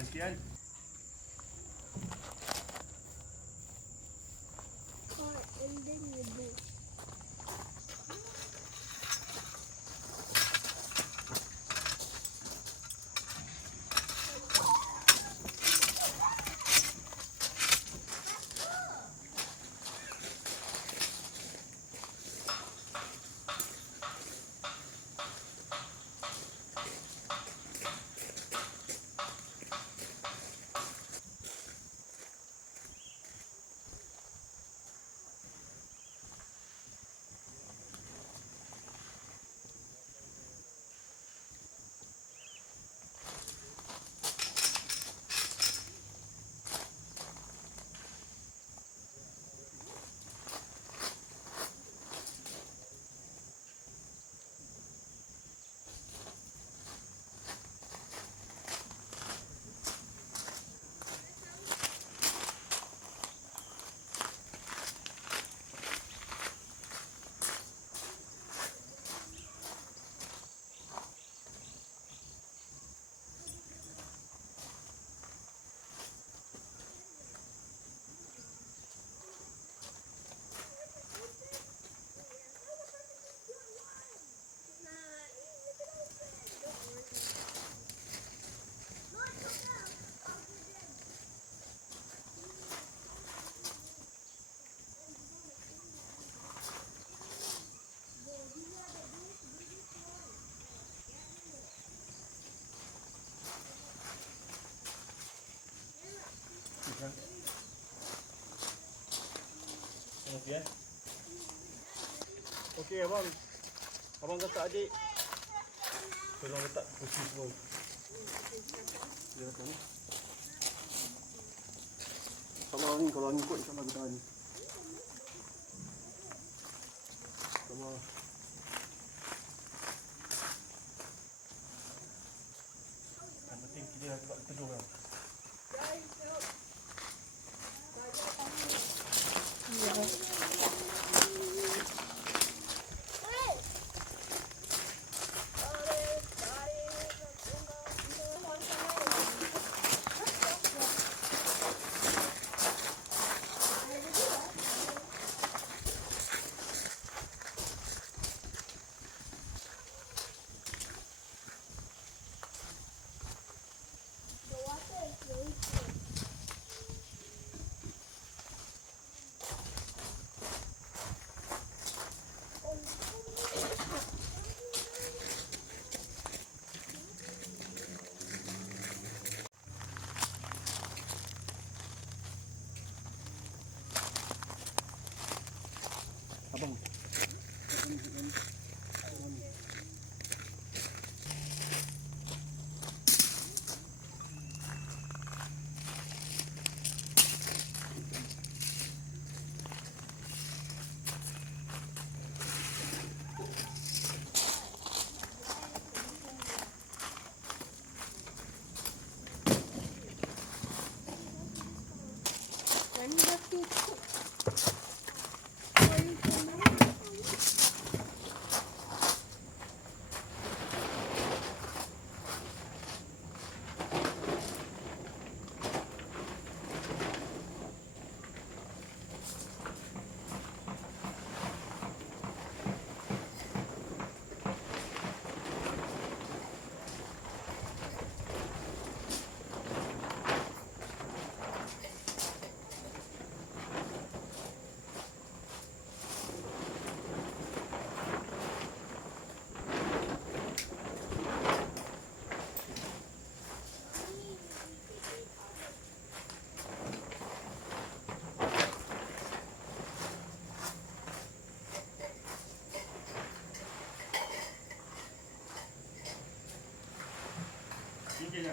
Sekian. Okey. Okey abang. Abang kata adik. Tolong letak kursi semua. Dia kata ni. Kalau angin kuat insya-Allah kita ni. Sama. Yang penting kita tak teduh kan. Abang. Ini dia.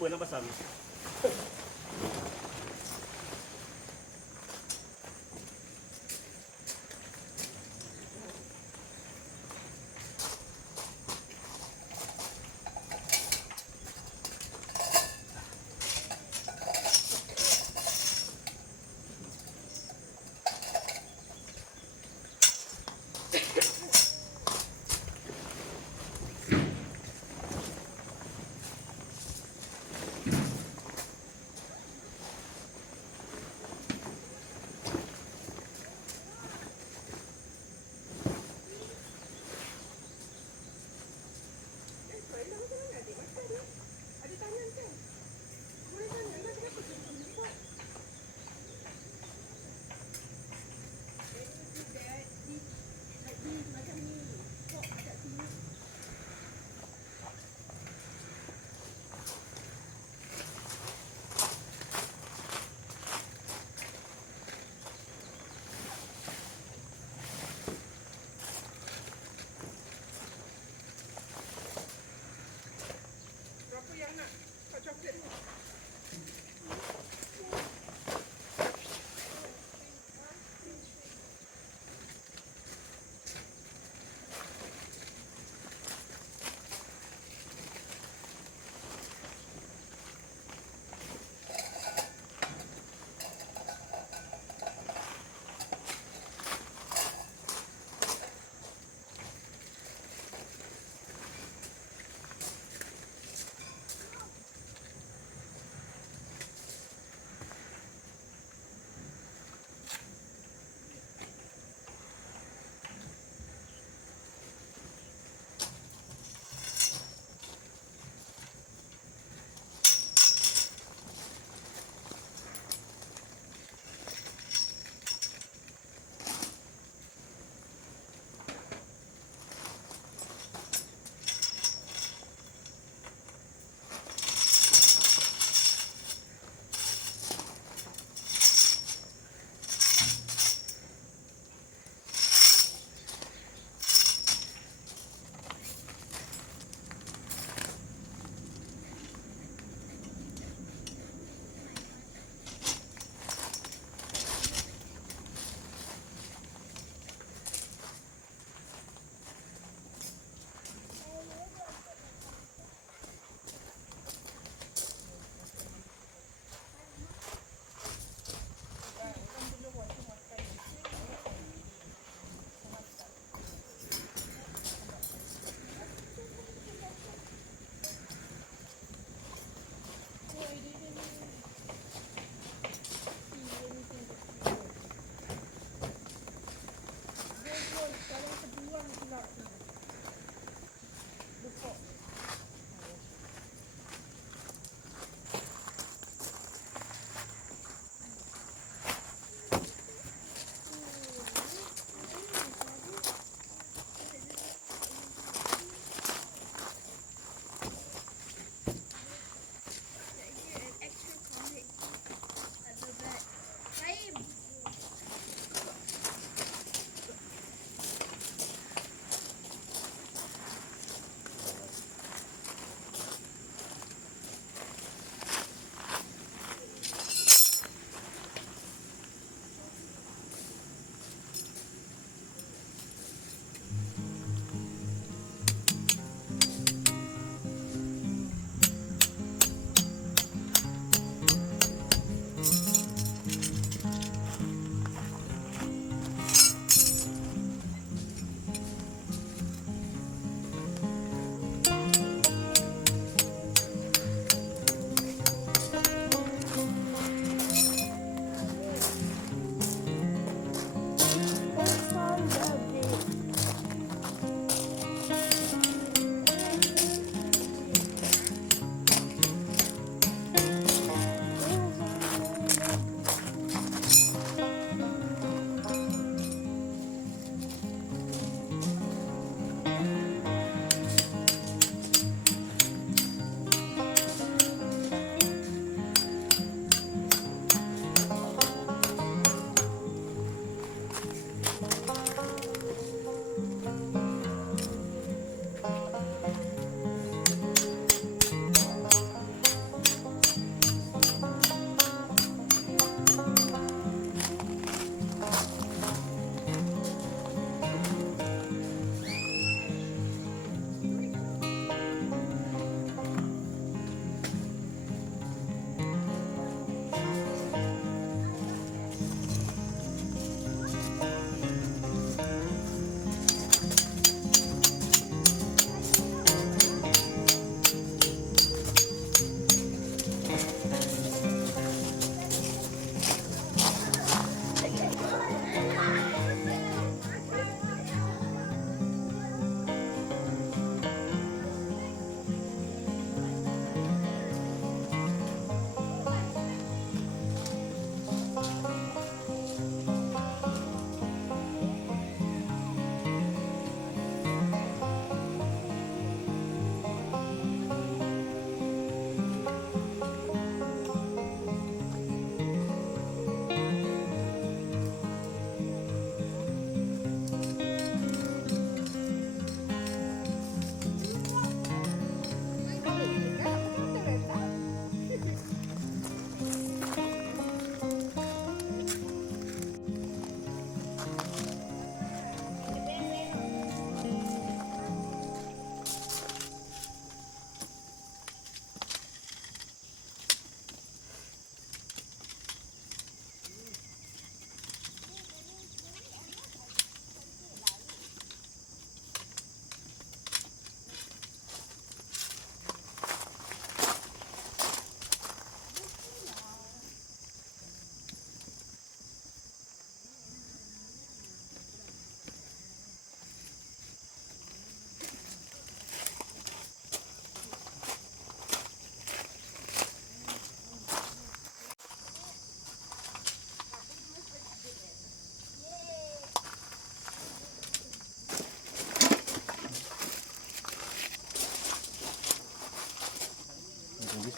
lupa nak pasang.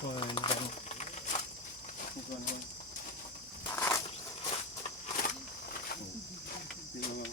Wah, ini kan. Bukan, bang. Ini bang.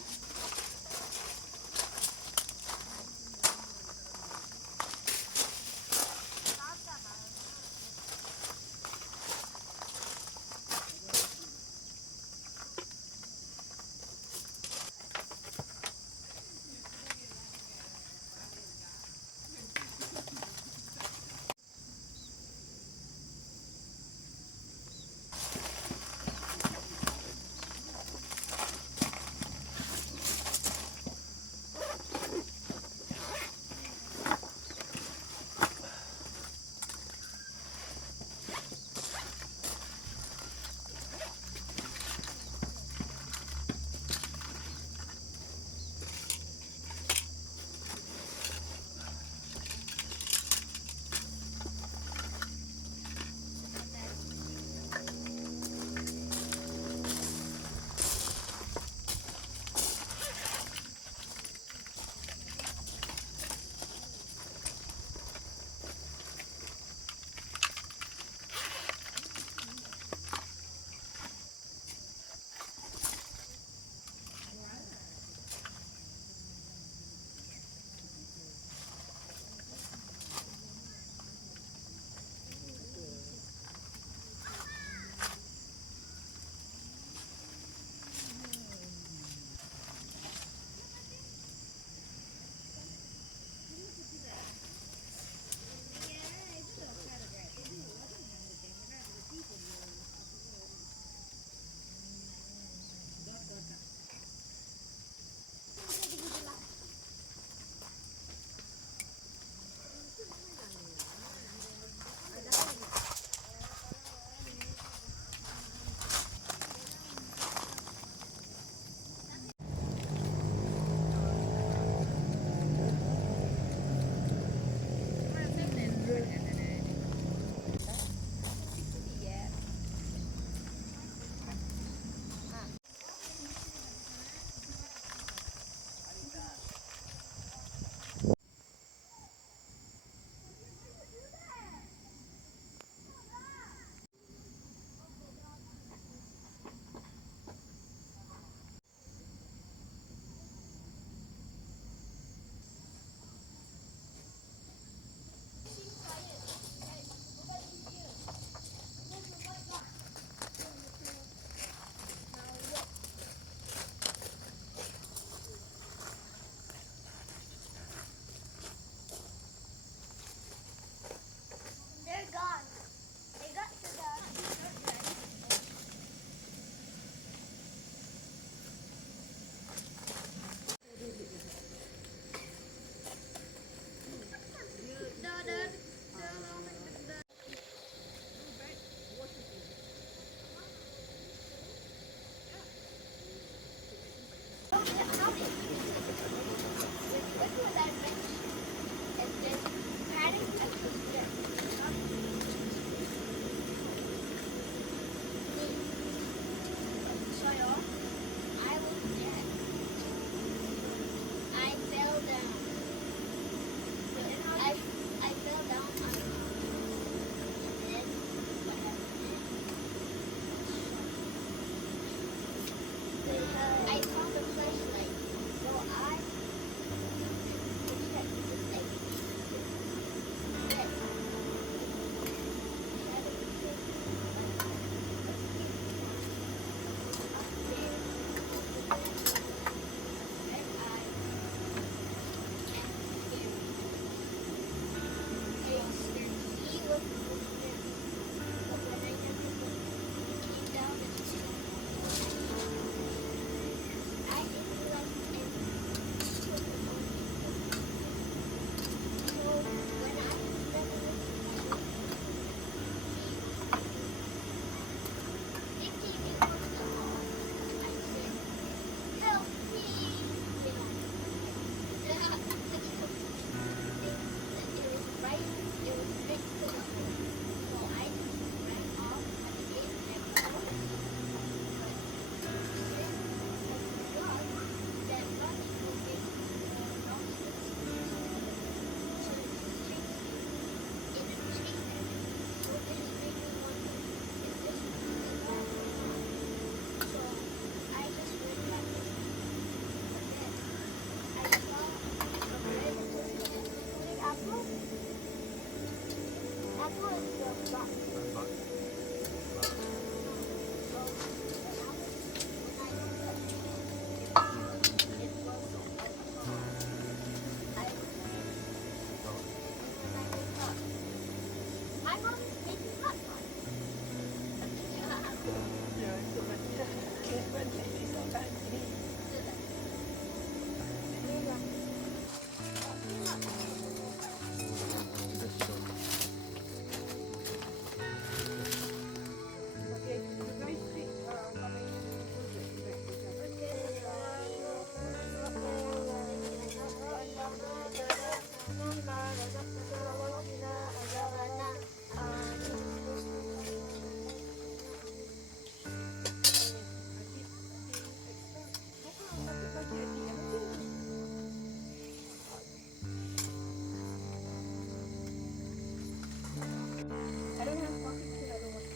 I don't have pocket because I don't want to.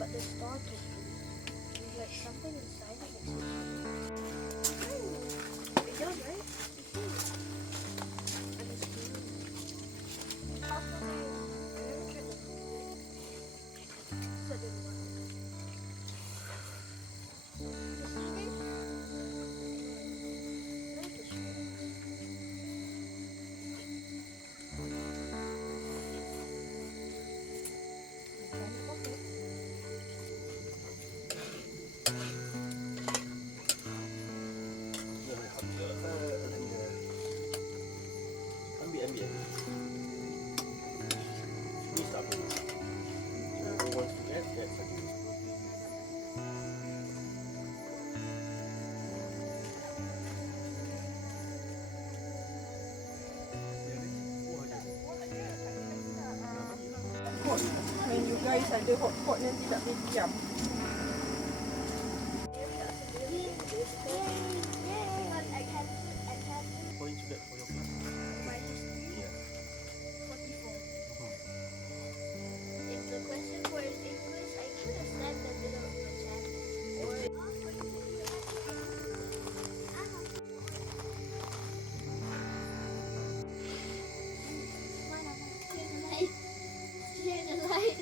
But the star can there's like something inside it makes it does, right? And it's blue. Also, I never tried the so I didn't want it. You see this? There's the strings. Ambil. Ni tak apa. You want to add saja. When you guys ada hotpot nanti tak boleh jam. Point to that for your class. Yeah. If the question was English, I could have said that they don't know chat. Or share the light.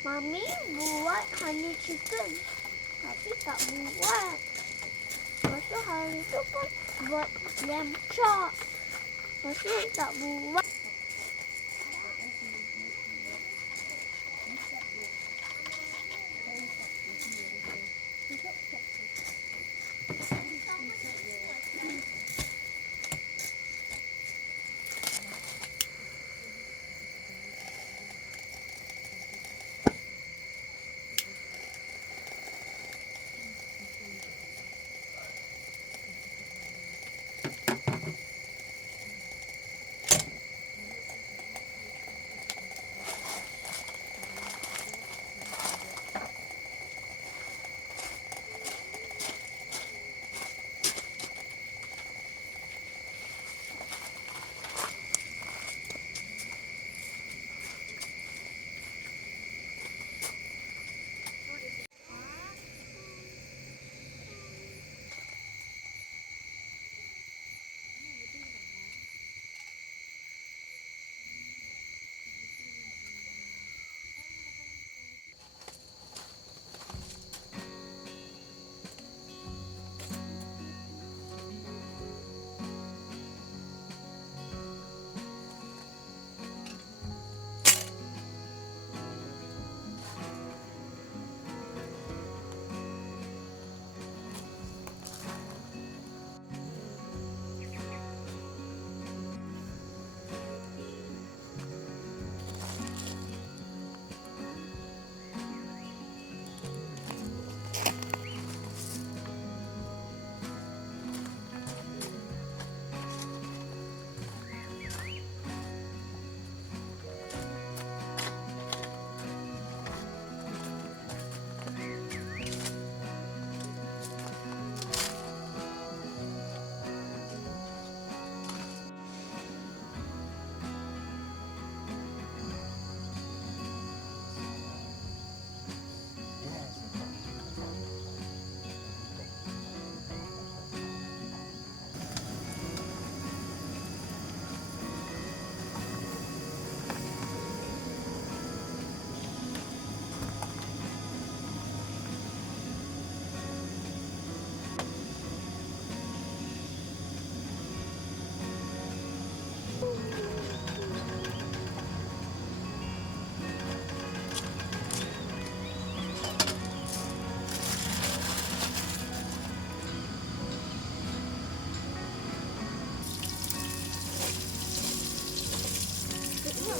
Mami buat honey chicken, tapi tak buat. Lepas tu hari tu pun buat lamb chop, lepas tu tak buat.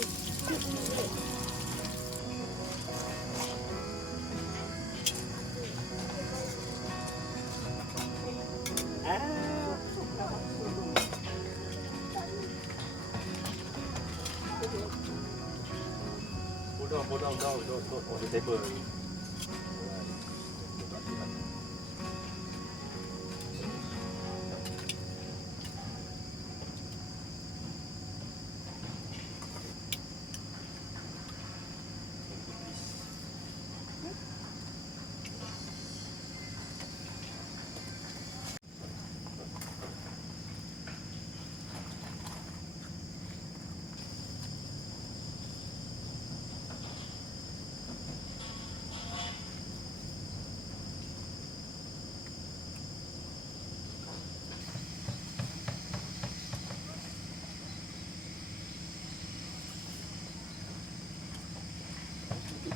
Stick with it. Pull down, don't on the table.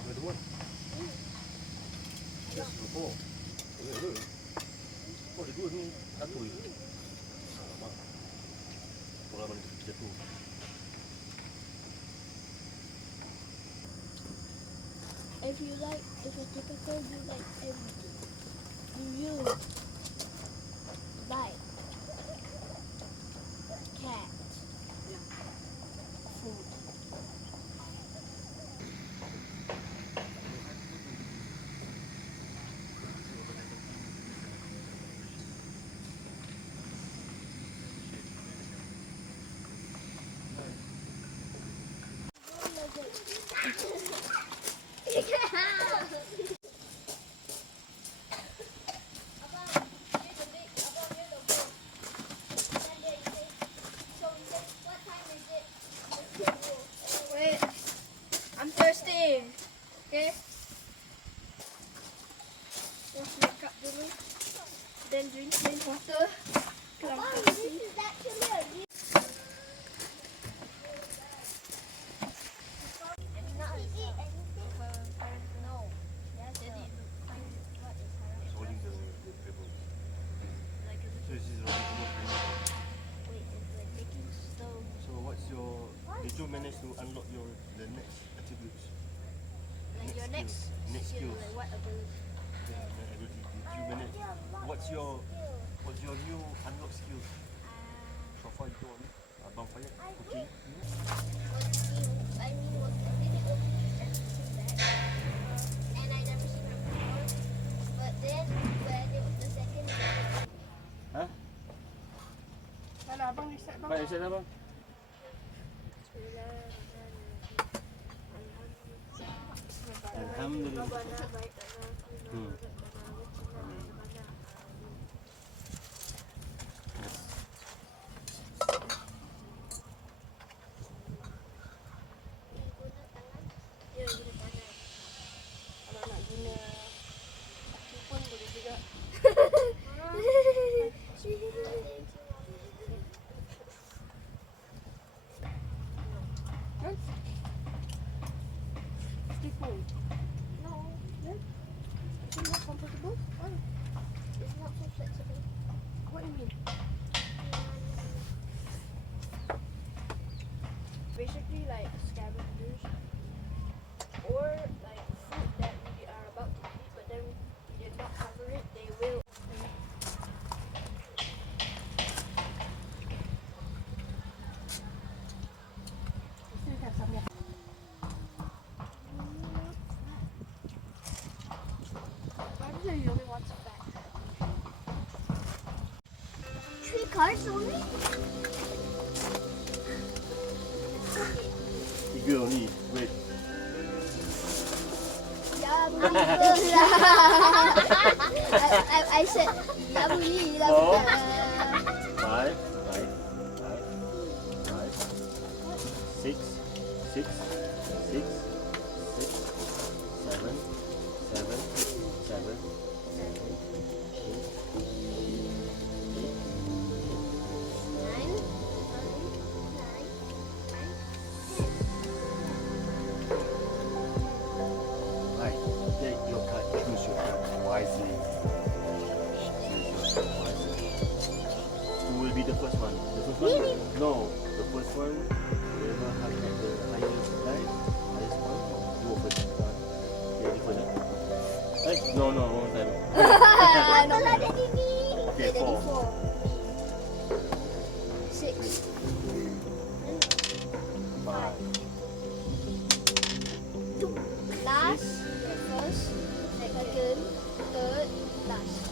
Dua-dua. Yes, dua. Oh, ada dua ni. Satu je. Alamak. Pengalaman kita tu. If a typical you like everything, do you like cat? Yeah. Food. Wait, I'm thirsty. Okay. Wash my cup dulu. Then drink plain water. Cause I'm thirsty. It's holding the table. So this is rolling the table. So what's your... Did you manage to unlock the next attributes? Your next Next skill, skills. like what ability? Yeah, ability. Did you manage... What's your new unlock skills? So far you don't. Abang Fayad, cooking. I mean, what really and I never seen her before. But then when it was the second day, Huh? Mana abang reset bang? Baik, saya abang. Alhamdulillah. ya guna tangan. Kalau nak guna kaki pun boleh juga. Kan? Tipu. No, Is it not comfortable? Why? it's not so flexible. What do you mean? Basically like scavengers or like food that we are about to eat but then we did not cover it, they will. We still have some more. Why do you only want some fat? 3 cards only? Tiga only. Wait. Ya boleh lah. I said ya boleh lah. Oh. bukan. 5, 6, 7, right. Take your card. Choose your card wisely. Choose your card wisely. Who will be the first one? The first one? Me. No. The first one, whoever has the highest 4. 4. 6. 5. Last, first, second, third, last.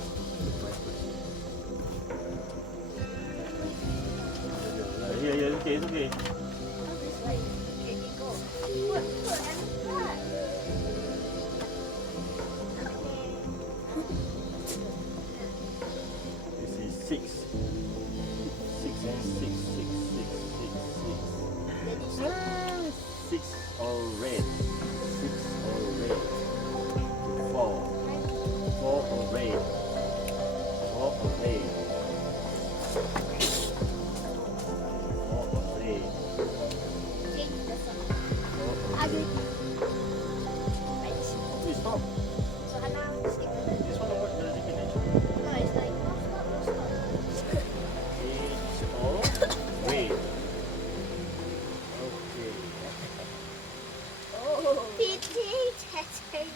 Yeah, okay, it's okay. How this like can you go? Put and start. This is 6. 6 and 6, 6, 6, 6, 6. 6 all red. 6 all red. 4. 4 all red. 4 all red. 4 all red. Change the song. 4 all Ugly. red. Please stop. So Hannah, stick to the. This one what the definition? No, it's like no stop, no stop. It's all red. Okay. Oh. PT testing.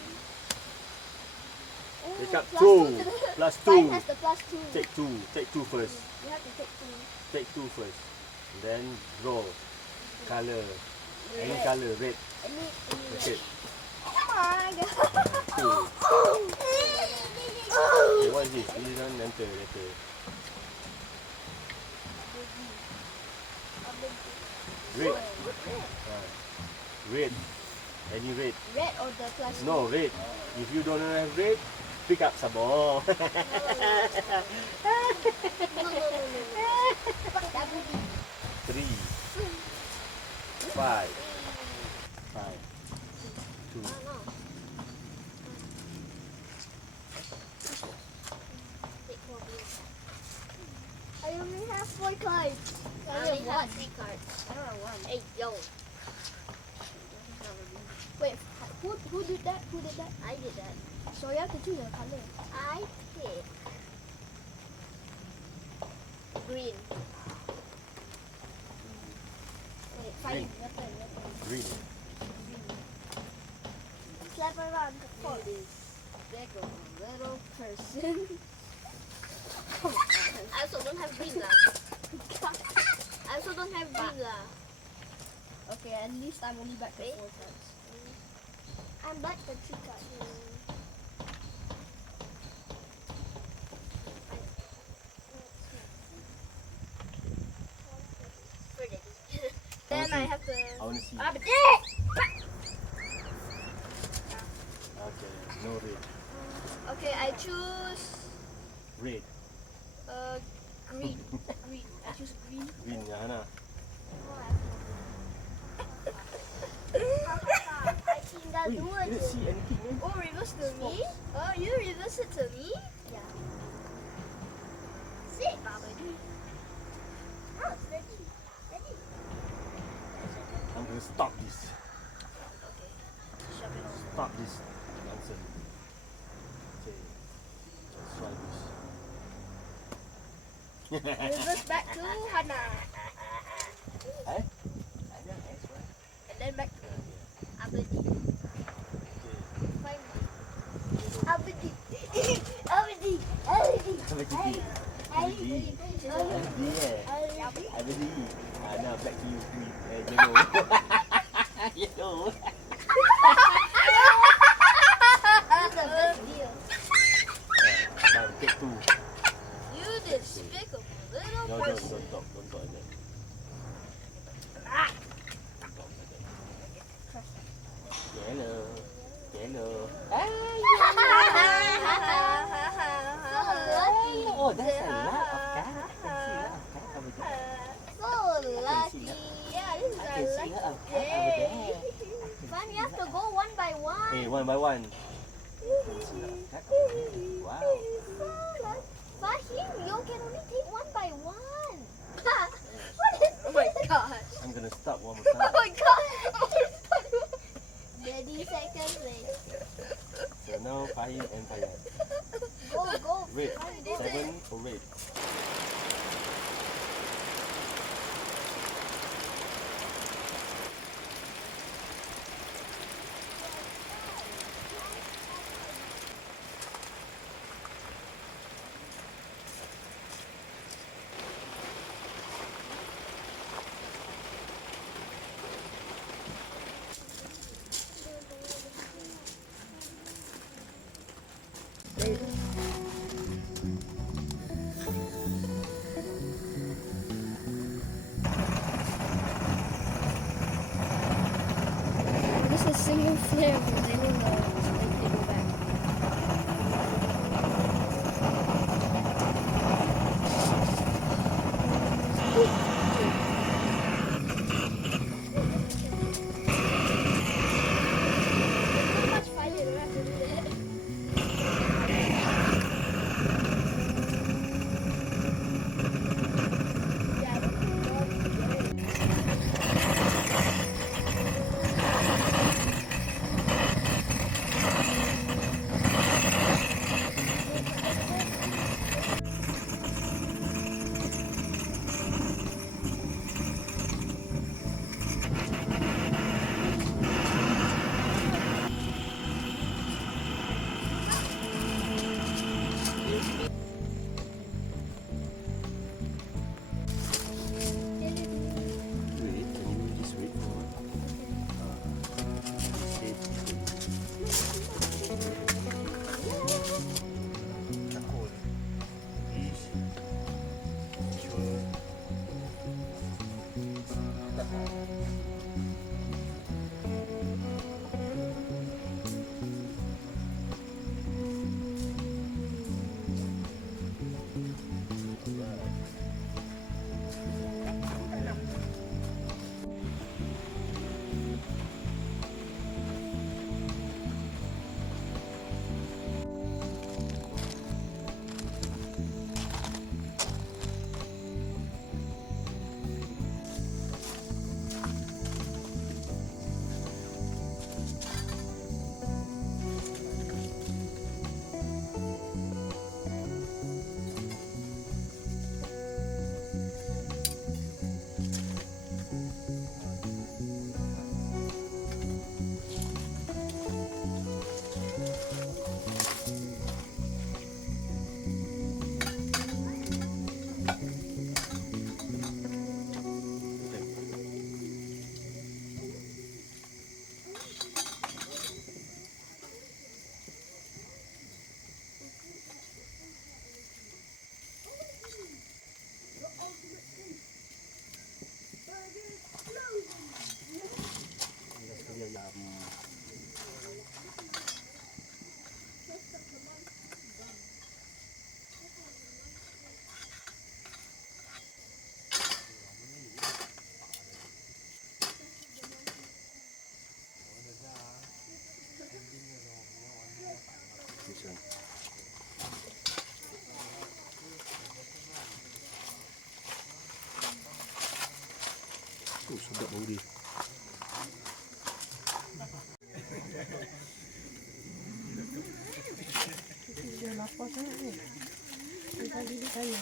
Take up Plus 2. to the- Plus Five 2. has the plus 2. Take 2. Take 2 first. You have to take 2. Take 2 first. Then draw. Color. Any Red. color. Red. Any That's it. Oh my god. 2. Okay, what is this? This is one enter. Letter. Red. Red. Any red. Red or the plus 2? No, red. If you don't have red, pick up some more. No. 3. 5. 5. 2. I only have 4 cards. I only have 3 cards. I don't have 1. Hey, yo. Wait, who did that? Who did that? I did that. So you have to choose a color. I pick Green. Wait, fine. Green. Your turn, your turn. Green. slap around the foot. It is big of a little person. I also don't have green lah. I also don't have green lah. Okay, at least I'm only back to 4 cards. I'm back to 2 cards. Then I have to. I want to see. Ah, but Okay, no red. okay, I choose Red. green. Green. I choose green. Green, ya Hana. I tinggal Wait, dua you je. didn't see anything, man? Oh, reverse to me? Oh, you reverse it to me? Yeah. Sick, Babadi. Oh, it's ready. Ready. I'm gonna stop this. Okay. Shove it on. Stop this nonsense. Okay. Let's try this. Reverse back to Hana. Eh? And then back to Abadi. Fine. Abdi. Abdi. Abdi. Abadi. Abadi. Abadi, eh? Abadi. Now back to you, green. Yellow. Yellow. That's the best deal. Now take 2. You despicable little No, person. don't talk like that. Ah. Don't talk like that. Yellow. Yellow. Oh, that's a lot of cards. I can see a lot of cards over there. So lucky. Yeah, this is I our can see a lot of cards over there. Fun, you have to go one by one. Hey, one by one. I can see a lot of cards over there. Wow. So lucky. Fahim, you can only take one by one. What is Oh my god. I'm gonna stop one more Oh time. my god. 30 seconds late. So now Fahim and Fahim. Go, go. Red. Fahim, go. 7 for red. single flare, but they don't make it go back. Too much fire, don't have to do that. Yeah, but Wait, can you just wait for a while? Save. Takut. Easy. Sure. This one. Oh, sedap bau dia. Dia lapar sangat ni. Dia tadi dia tanya.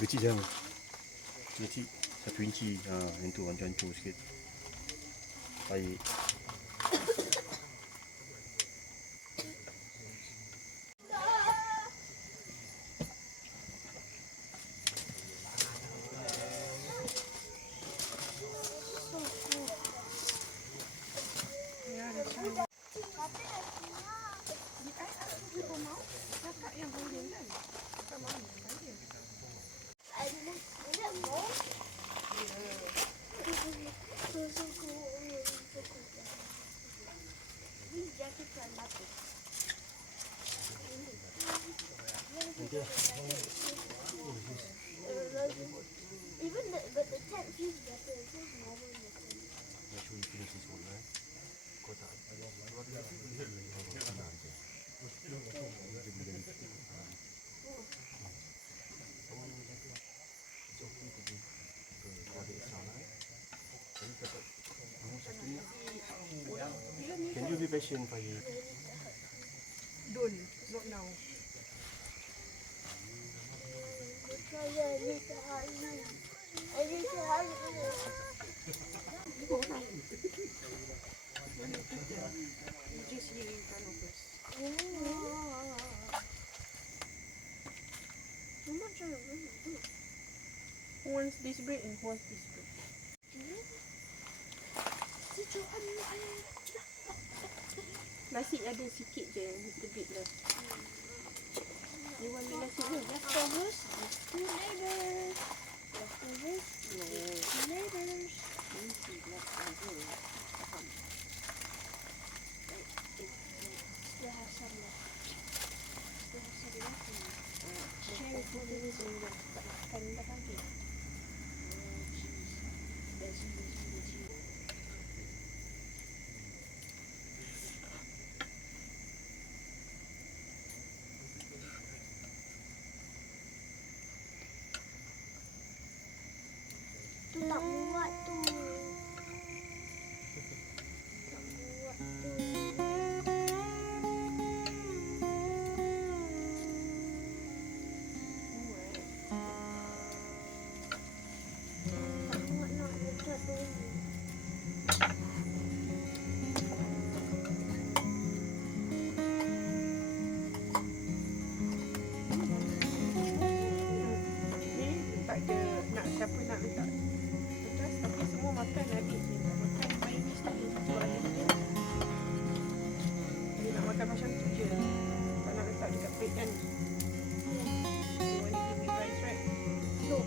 Kecil-kecil jangan. Kecil-kecil. 1 inci. Yang tu hancur-hancur sikit. Baik. Ya, dah sana. Dia mau cakap yang boleh kan? Tak mau yang dia. These jackets are nothing. Even but the tent feels better. It feels normal. Make sure you finish this one, right? Kotak. Can you be patient, Fahim? Don't, not now. I need to hurry. I need to Just here in front of us. hurry. wants this bread and who wants this bread. Nasi ada sikit je, little bit lah. You want me nasi ke? Leftovers, two neighbors. Leftovers, No. two neighbors. Nasi leftover. Faham. Still have some left. Still have some left. Share pun ni semua tak makan dah pagi. Tu tak muat tu. Tak muat tu. Tak muat nak dekat tu. Ni tak ada nak siapa nak letak atas, tapi semua makan adik je. Tak makan mayonnaise ni sebab adik dia. Dia nak makan macam tu je. Tak nak letak dekat plate kan. You want to give me rice, right? No.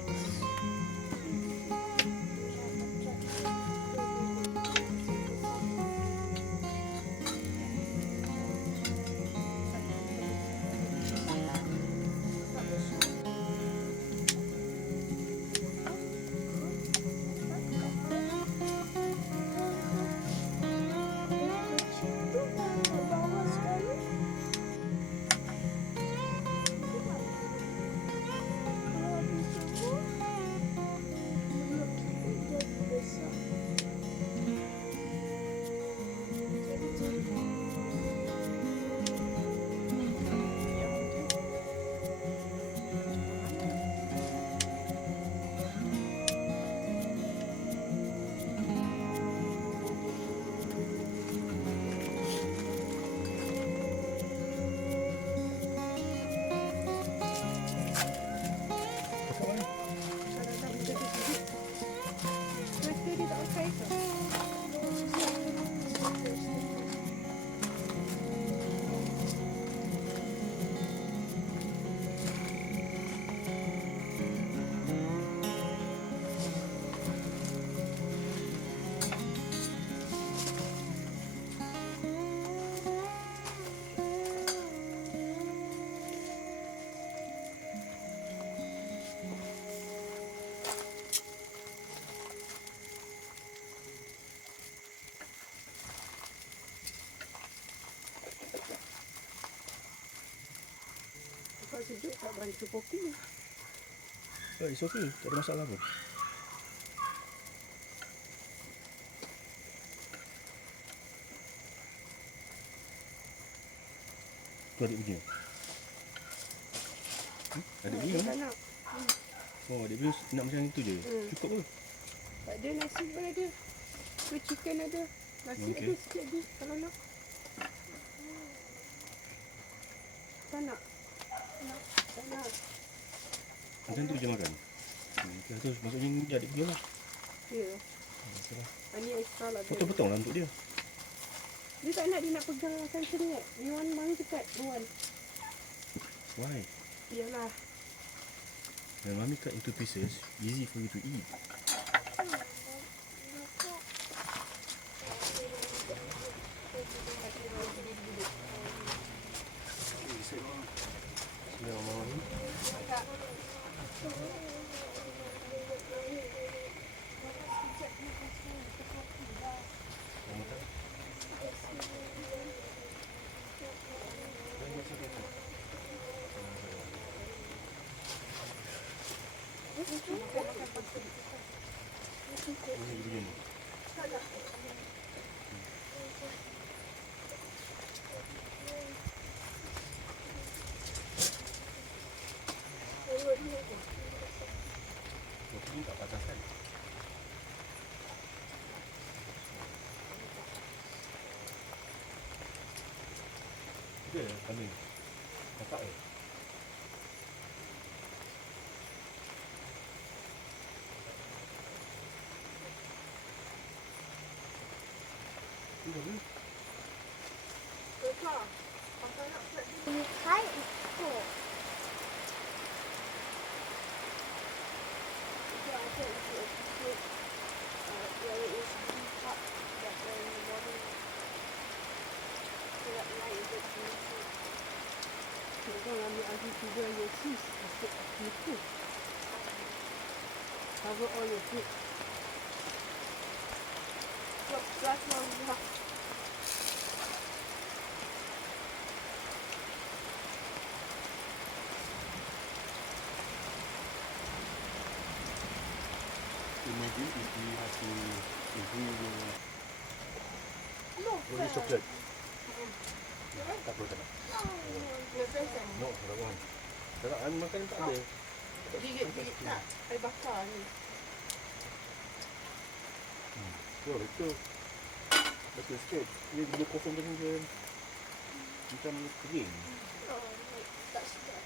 Kalau sejuk tak bantu kopi. Oh, it's okay. Tak ada masalah pun. Tu adik punya. Adik punya Tak mana? nak. Oh, adik punya nak macam itu je. Cukup ke? Tak ada, nasi pun ada. Tu chicken ada. Nasi Okey. ada sikit lagi kalau nak. Tak nak. Tak nak. Macam tu je makan. Terus maksudnya ni adik punya lah. Ya. Okay lah. Ini extra lah. dia. Potong-potong lah untuk dia. Dia tak nak, dia nak pegang macam seringat. You want mami cepat? You want? Why? Biarlah. When mommy cut into pieces, easy for you to eat. Ini tak patah kan? Dia kambing. Kakak ke? Kau ambil anti-fever your sis instead of mucus. Cover all your feet. Look, that's one enough. Imagine if we have to improve No, your chocolate. Tak apa, tak nak. your face and No, I don't want. Tak nak, makan tak ada. Gigit tak? Air bakar ni. Oh, betul. Betul sikit. Dia kosong macam dia macam kering. no, like that's that.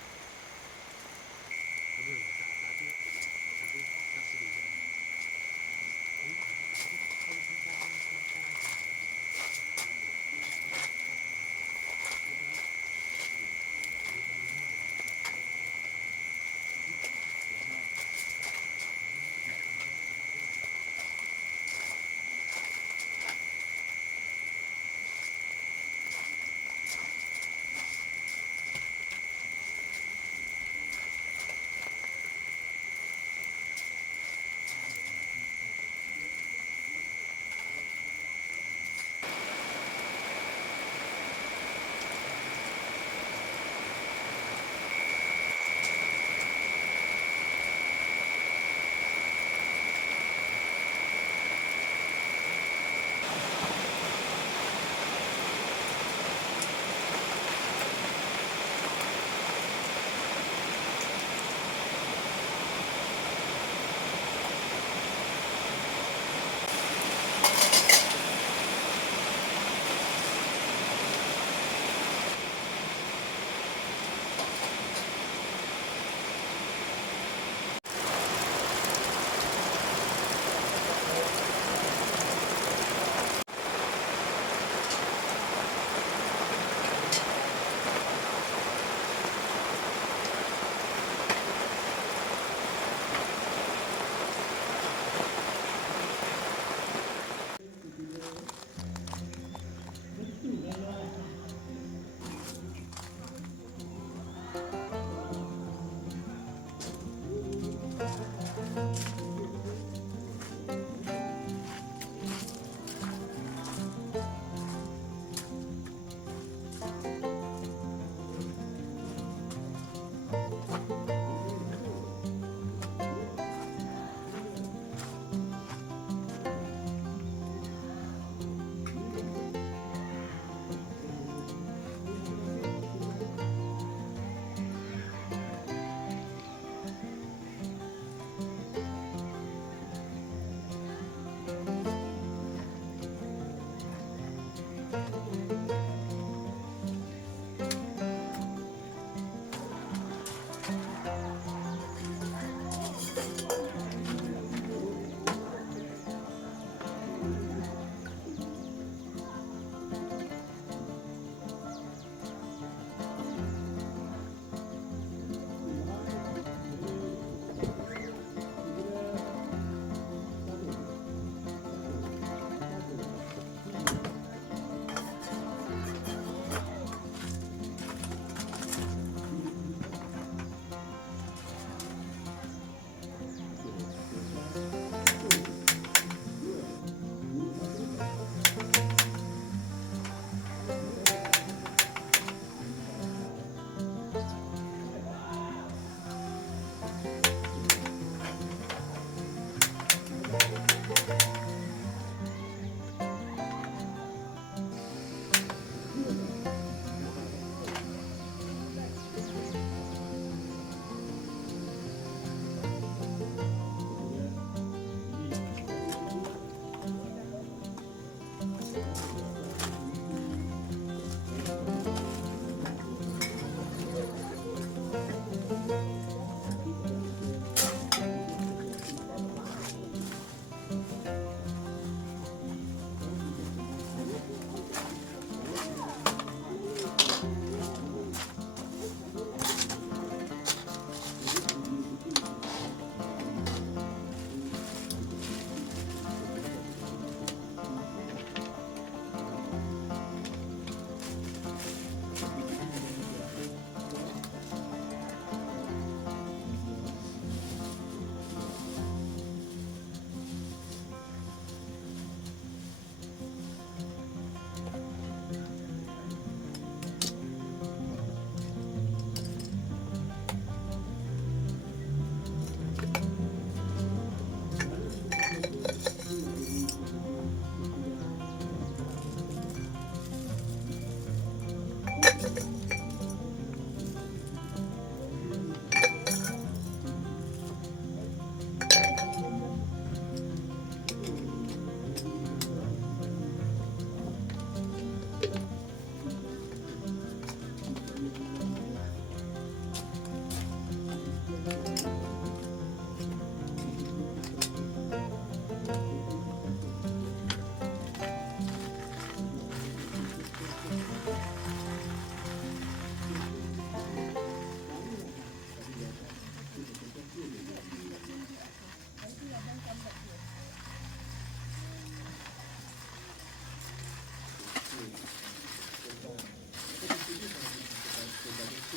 I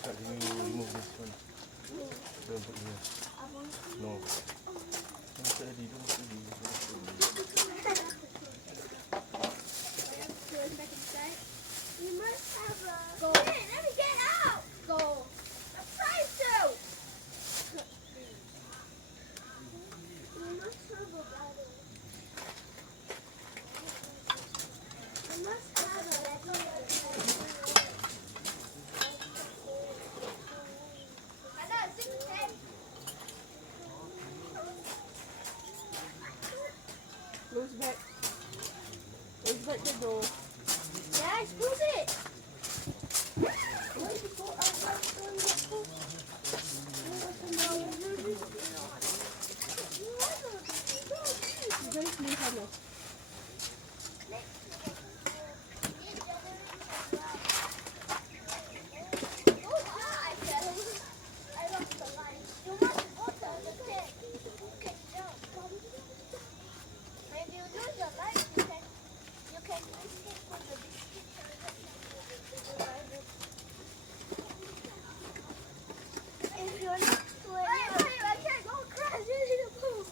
thought you remove this one. Don't put here. No. Don't put it, don't put it. You must have a... Go. Hey, let me get out! Go. I'm trying to! You must have a battery. You must have a battery. I know, it's in the tank. Close back. Close back the door. Guys, close it! Very clean sana. If you're not wait, I can't go crash into the pool.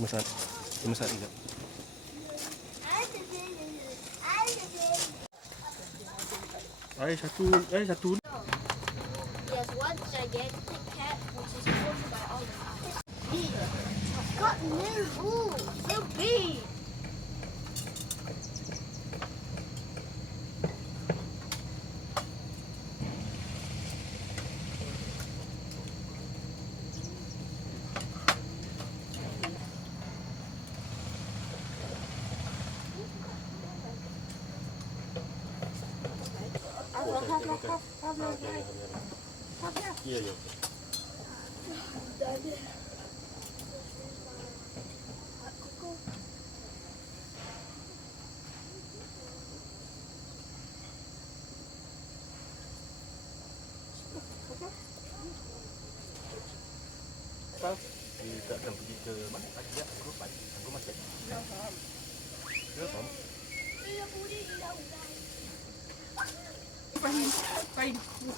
Masak sekejap. Air satu. There's one gigantic cat which is owned by all the cats. Big. Got little. Ooh, so big. Pop, pop, pop, Okay. pop, yeah. Yeah, yeah. Done. Hot cocoa. Sao? Kita akan pergi ke mana? Ajak aku balik. Aku masak. Ke apa? Fine, fine. Move.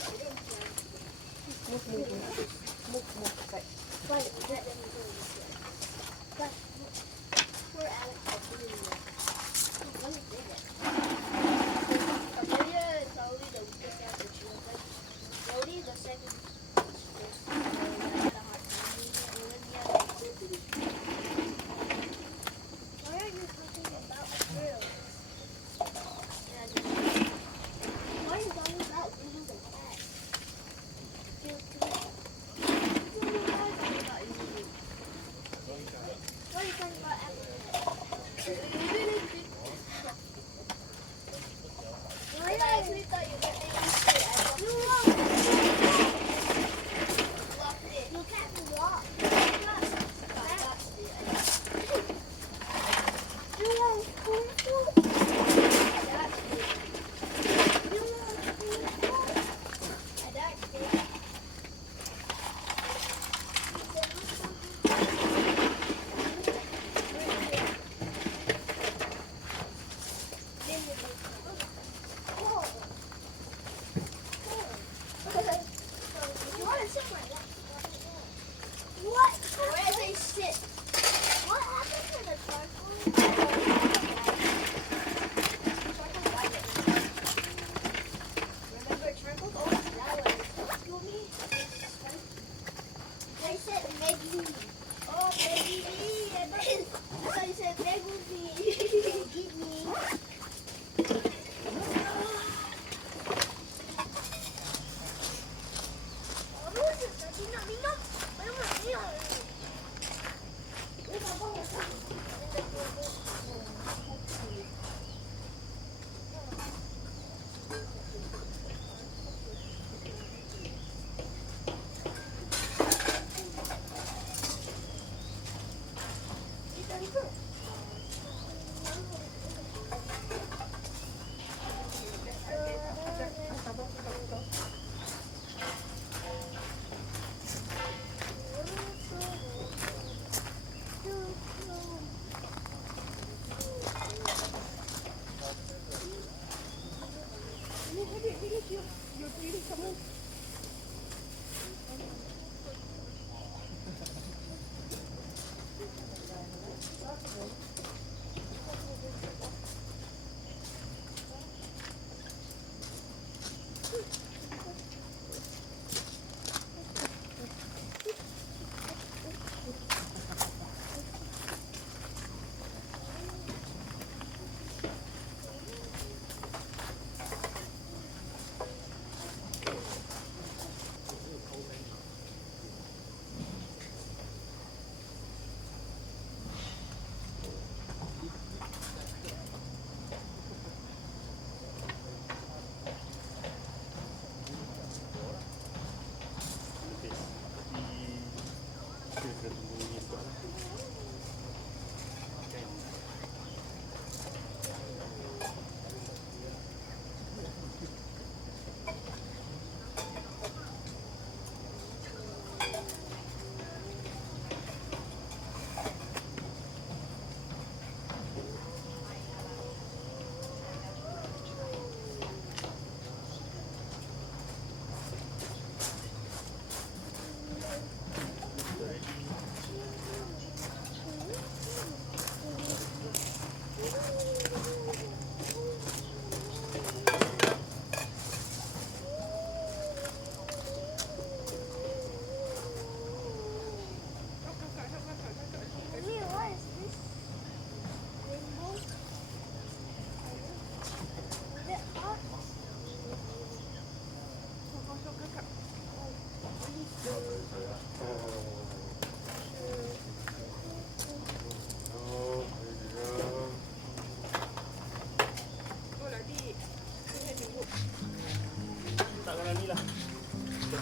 Right. But that but poor Alex has been in there. Let me say that. Amelia is only the weakest after she was like Jody the second is the hard time. Olivia why are you talking about drills? Why are you talking about losing the cat? What are you talking about after that? I actually thought you were going to say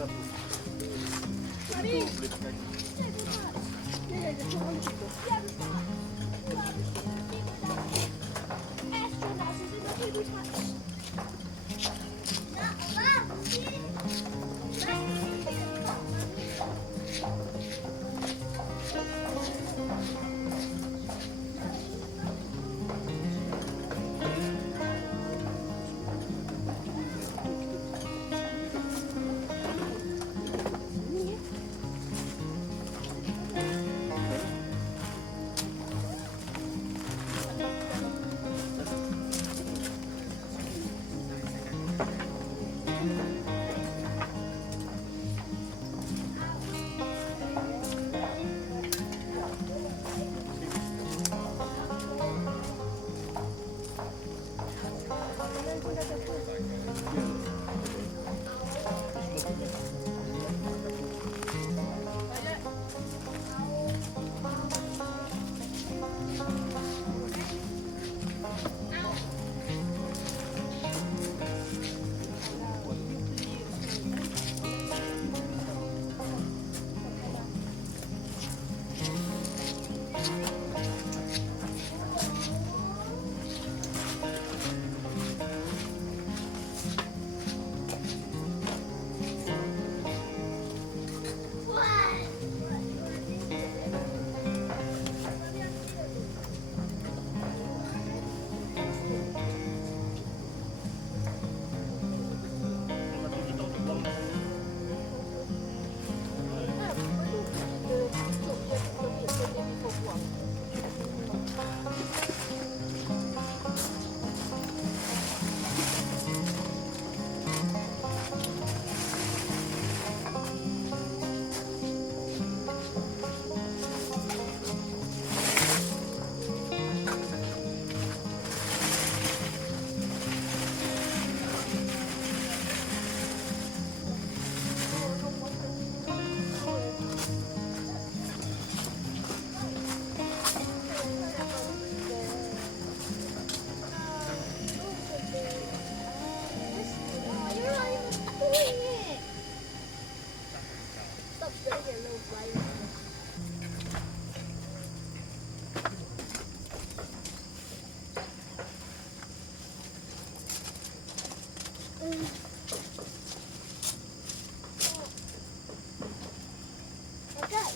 satu. Jadi tu boleh pakai. Astronauts is in the tabletop.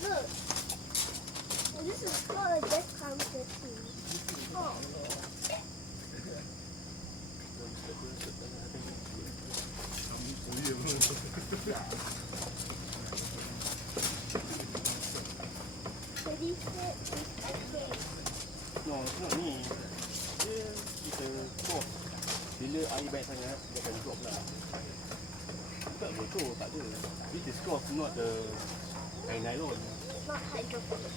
Look. This is called a death competition. Oh. Ready, set, okay. No, tengok ni. Dia kita cross. Bila air banyak sangat, dia akan drop lah. Tak bocor, tak ada. This is cross, not the air nylon. Not hydrophilic.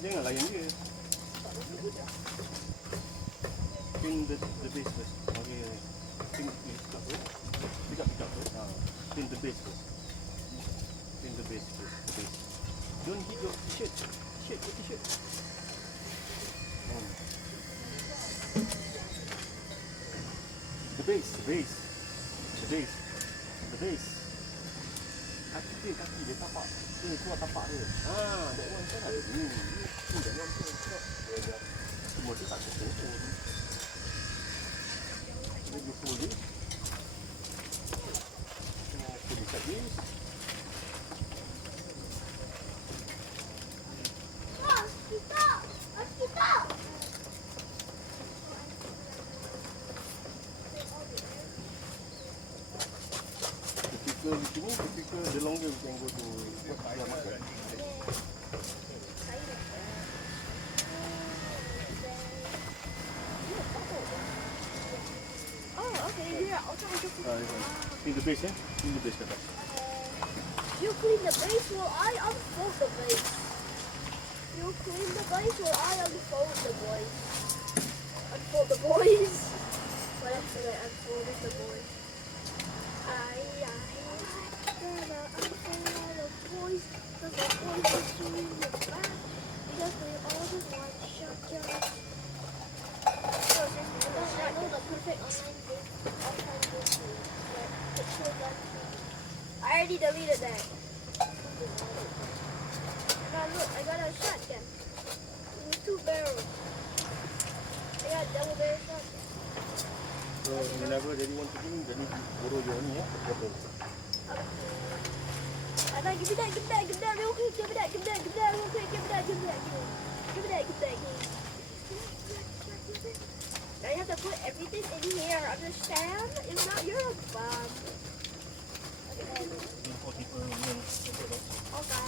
Jangan layan dia. Pin the base first. Okay. Pin pick up first. Pick up first. Pin the base first. Pin the base first. The base. Don't hit your t-shirt. Your t-shirt. The base. Kaki dia tapak. Dia keluar tapak dia. That one kan ada ni. That one kan. Semua tu tak tertutup. Dia jumpa ni. Kita dekat ni. Kita. Typical, the longer we can go to Yamaha. Oh, okay. Yeah, I'll try to In the base, In the base, kata. You clean the base while I unfold the base. You clean the base while I unfold the boys. Unfold the boys. What else did I unfold the boys? Gotta unfold all the boys, cause the boys are doing the back. Because we all just want shotguns. I know the perfect needed that. Now look, I got a shotgun. With 2 barrels. I got a double barrel shotgun. So whenever daddy want to drink, daddy borrow your ni bottle. Give me that real quick. Give me that real quick. Give me that. Now you have to put everything in here, understand? It's not your fun. Okay. For people yang Okay.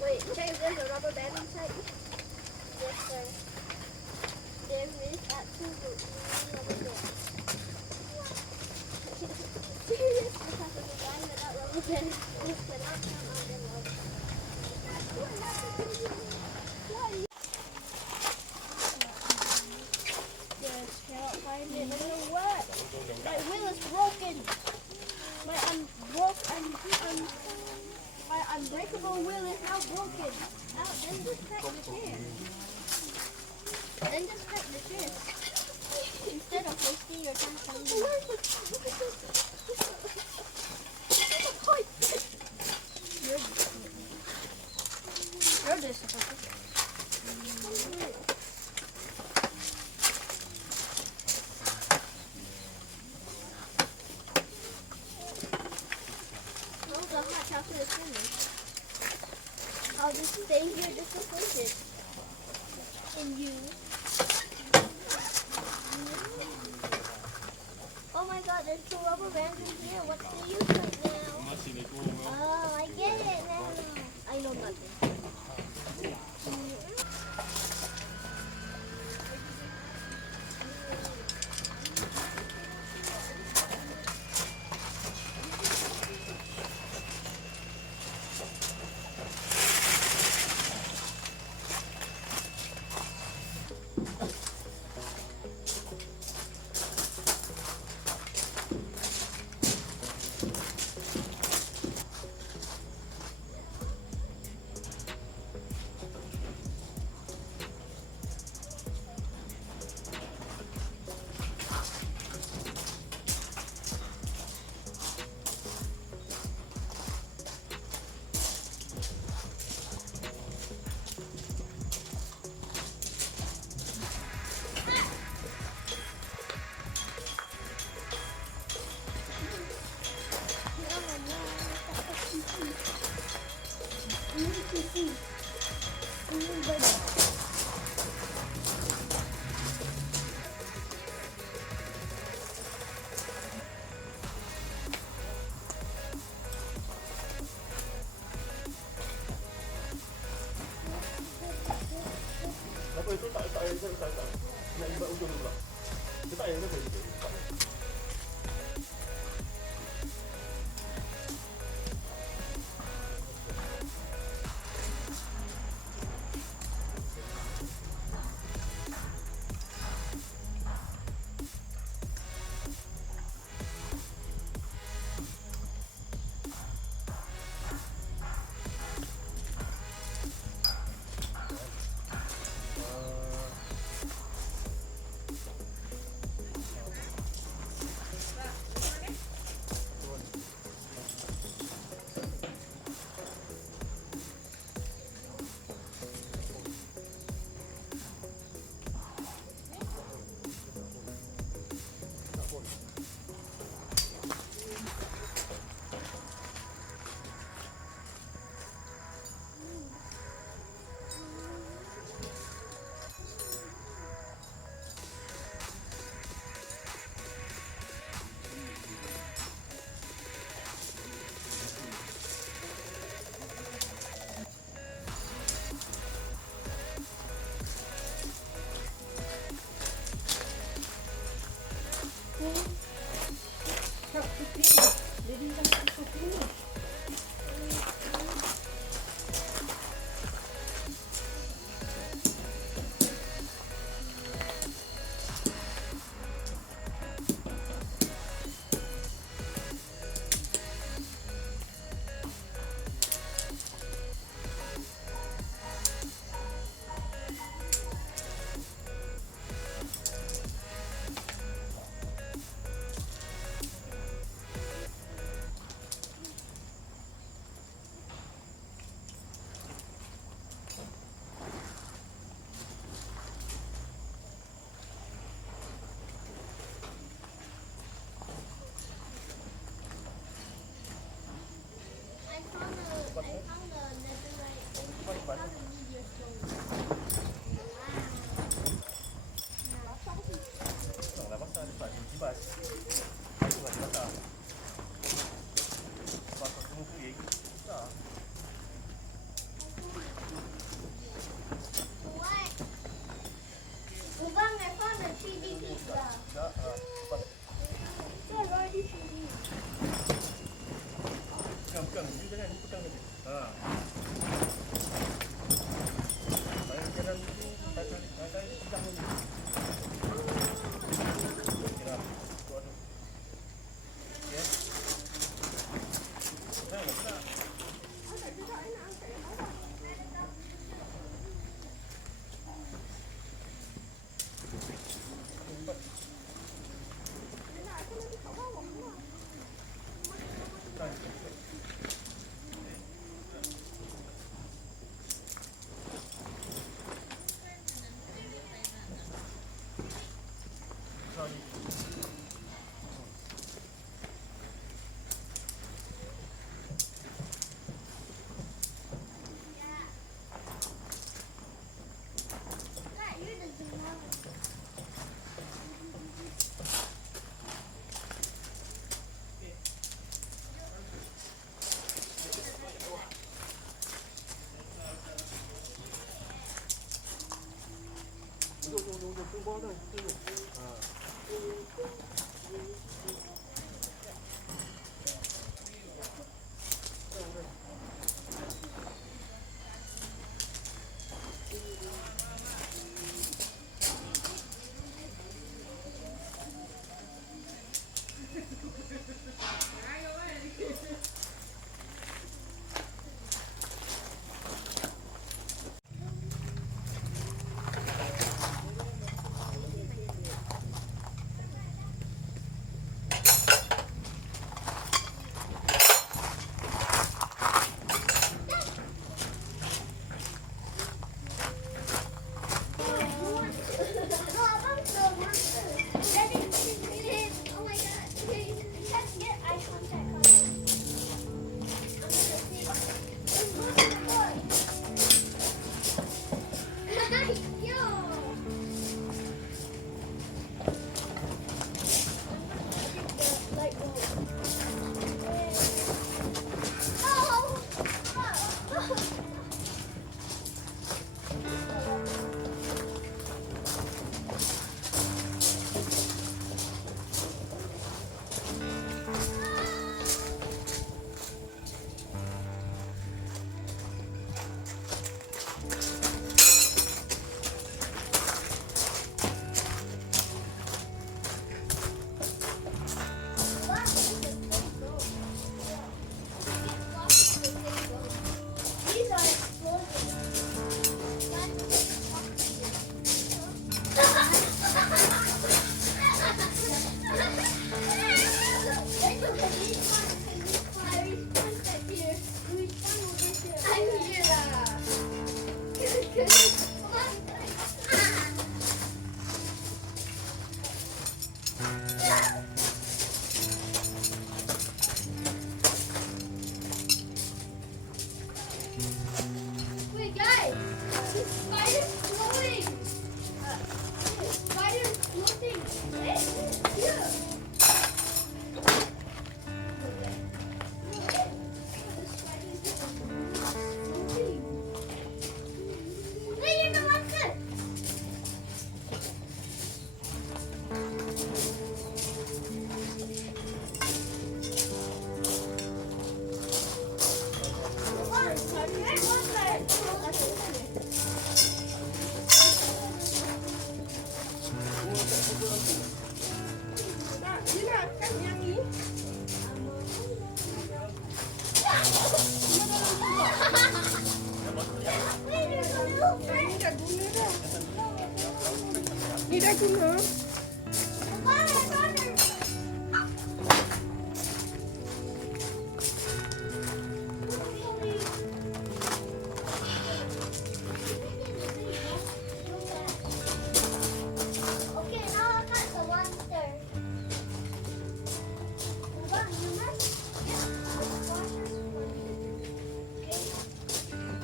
Wait, James, there's a rubber band inside. Yes, sir. There is absolutely rubber band. Serious? I thought there was a guy with that rubber band. You cannot count on them rubber bands. What happened to you? Why? Just cannot find it. No matter what. My wheel is broken. My unbreakable wheel is now broken. Now then just crack the chair. Then just crack the chair. Instead of wasting your time finding it. You're disappointed. The hot chocolate is finished. I'll just stay here disappointed in you. Oh my god, there's 2 rubber bands in here. What's the use right now? Oh, I get it now. I know nothing. Apa itu tak nak ibat ujung pula. Dia tak payah itu. tuh. Nah. No, abang the monster. Daddy, oh my god. Let's get eye contact. I'm gonna see. Let's go to the boy. Yo. Light bulb. Oh. These are exploding. I'm here. Wait, guys! The spider's floating! The spider's floating! Here! Wait, you're the monster! Nak, dia nak kan yang ni. Ni dah guna dah. Ni dah guna. Okay, now I got the monster. Abang, you must get the water for me. Okay?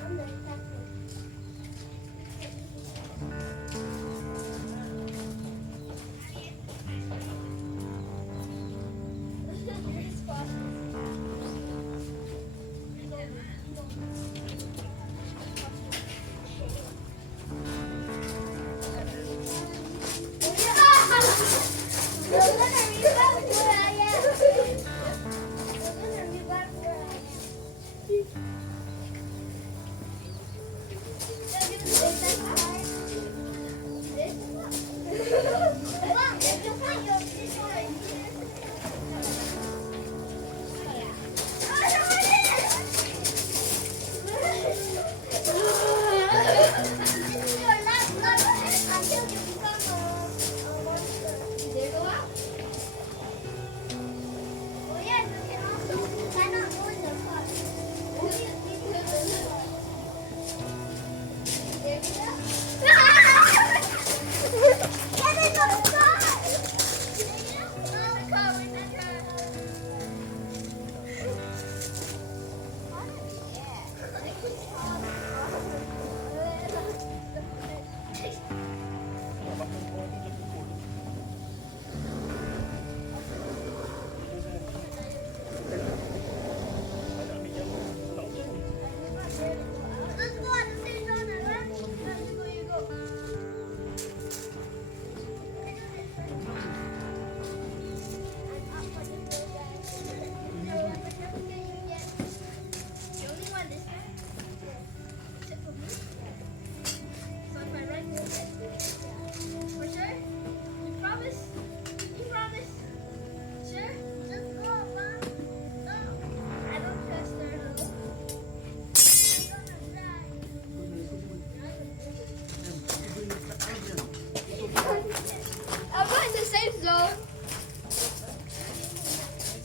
I'm the captain. It's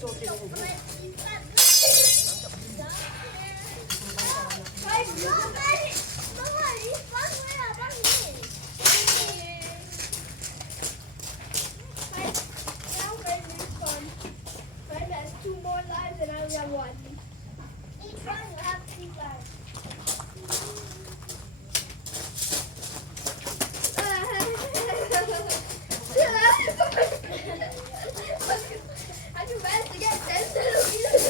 okay. Two more lives and I only have one. Each one will have 3 lives. I do best to get 10 centimeters.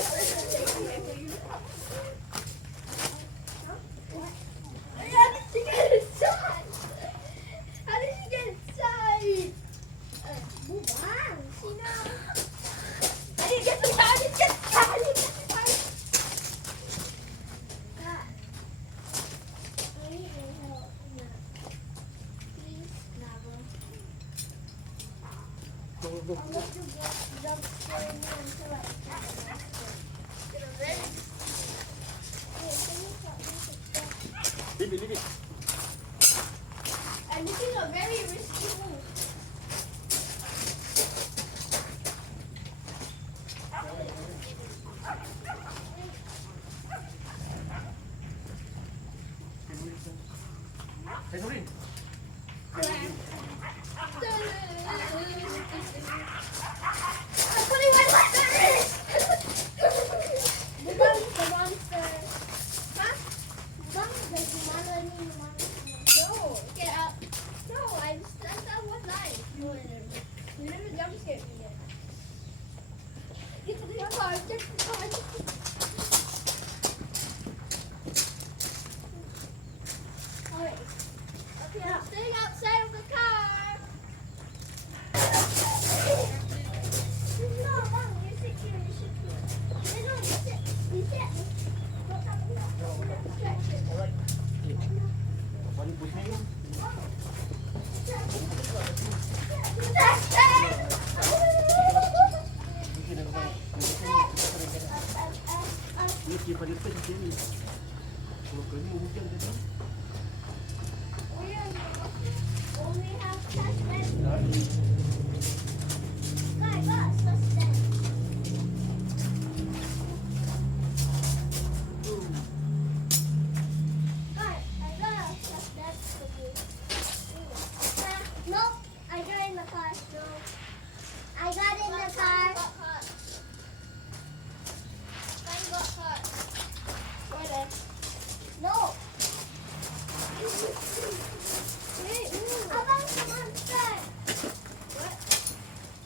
How did she get inside? How did she get inside? Move on. Sino? I didn't get the car. I didn't get the car. I didn't get the car. I need your help. No. Please, Nava. Go, go, I'll go. let you jump scaring me until I can. Wait, can you help me to stop? Leave it, leave it. And this is a very risky move. Hey, Doreen. I'm putting my leg on it. The monster. Huh? The monster. No, get out. No, that's not one life. You never jump scared me yet. Get to the car, get to the car. Alright. Okay, I'm staying outside of the car. No, Mom, you sit here, you sit here. No, you sit. You sit. Don't talk about it. All right. Why you push me? Mungkin aku main. Ni kipas dia tu sini. Kalau kau ni hujan tadi. Only have suspect. I got suspect. I got a suspect for you. Nope, I got in the car. No. I got in the car. Mine got caught. Where then? No. Wait, About the monster. what?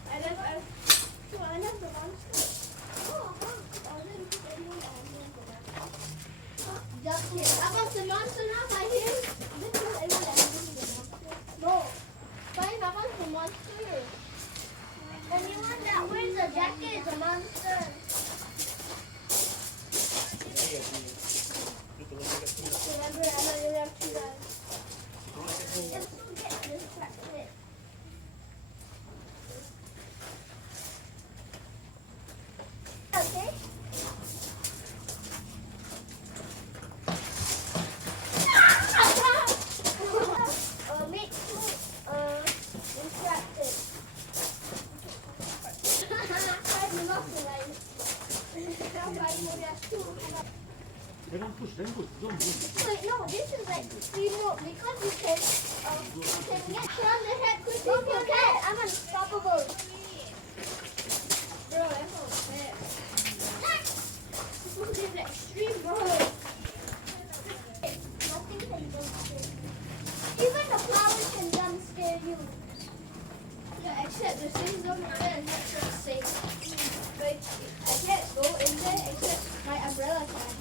I left the monster. Oh, Just here. About the monster now, my here. This is everyone else. This is the monster. No. Fine, about the monster. anyone that wears a jacket is a monster. Remember, I know you have two guys. Let's go get distracted. Okay. Make distracted. I'm not like. Everybody will have two. Jangan push, jangan push. Don't push. Wait, no, this is like remote because you can get on the head quickly. Okay, I'm unstoppable. Bro, that's not fair. This is extreme, bro. Nothing can jump scare you. Even the flowers can jump scare you. Yeah, except the things over there is not so safe. Like, I can't go in there except my umbrella can.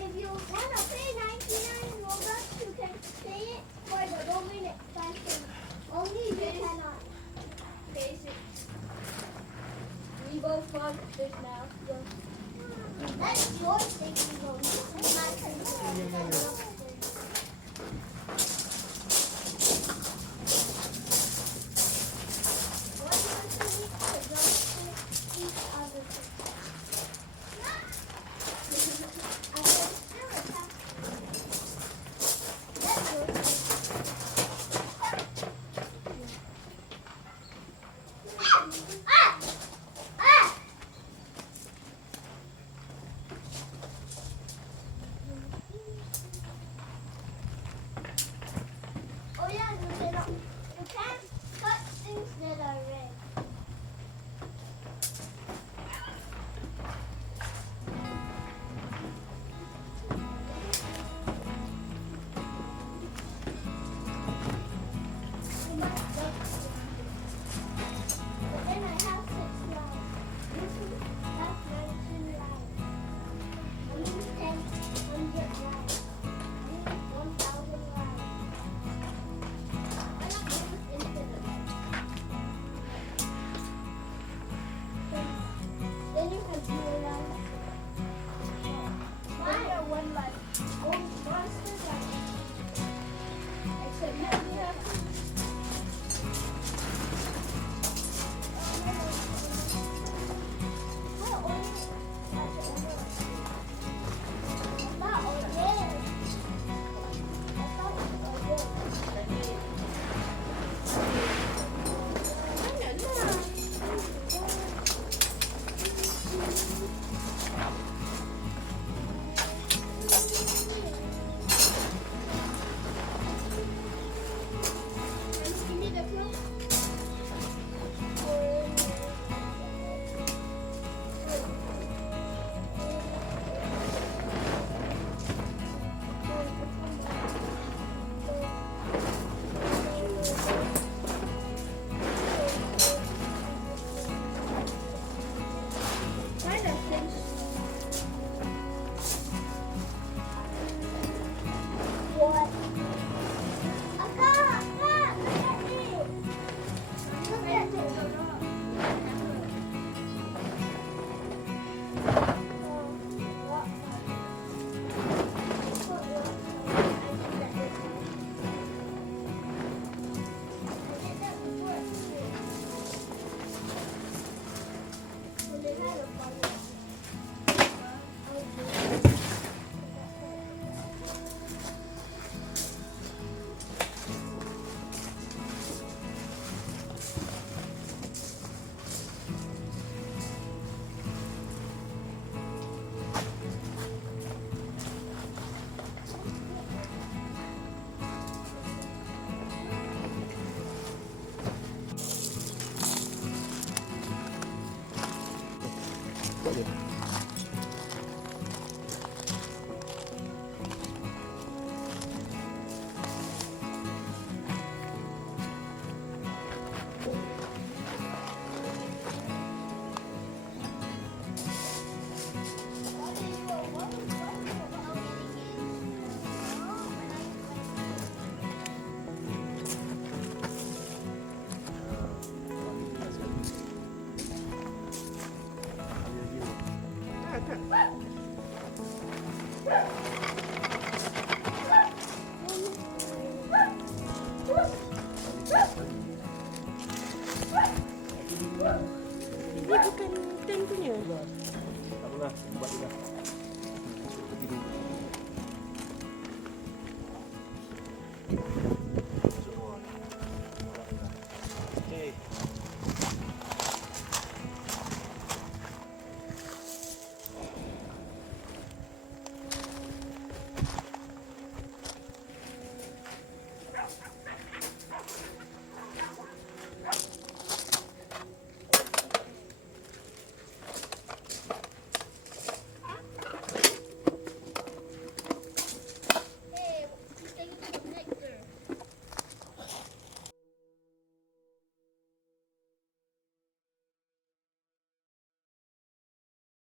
If you want to pay 99 Robux, you can pay it for the roaming expansion. Only you cannot. Basic. We both want this now. That's your thing, Robux.